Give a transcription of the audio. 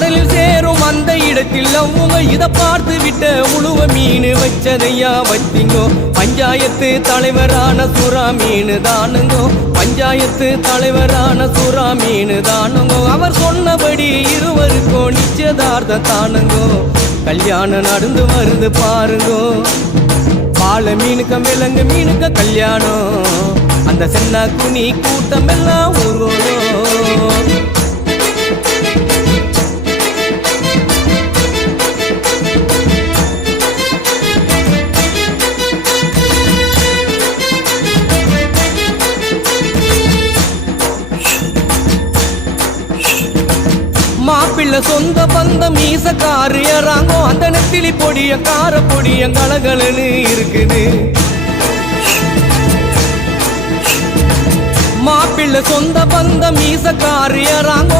கடலில் சேரும் அந்த இடத்தில் அவங்க இத பார்த்து விட்ட உழுவ மீன் வச்சதையா வச்சிங்கோ பஞ்சாயத்து தலைவரான சுறா மீன் தானுங்கோ பஞ்சாயத்து தலைவரான சுறா மீன் தானுங்கோ அவர் சொன்னபடி இருவருக்கோ நிச்சயதார்த்தம் தானுங்கோ கல்யாணம் நடந்து வருது பாருங்கோ பால மீனுக்க விலங்கு மீனுக்க கல்யாணம் அந்த சென்னா குனி கூட்டம் எல்லாம் ஊர்வலம் மாப்பிள்ள சொந்த பந்தம் மீசக்காரு ஏறாங்கோ அந்த நெத்திலி பொடிய கார பொடிய கலகலன்னு இருக்குது மாப்பிள்ள சொந்த பந்தம் மீசக்காரு ஏறாங்கோ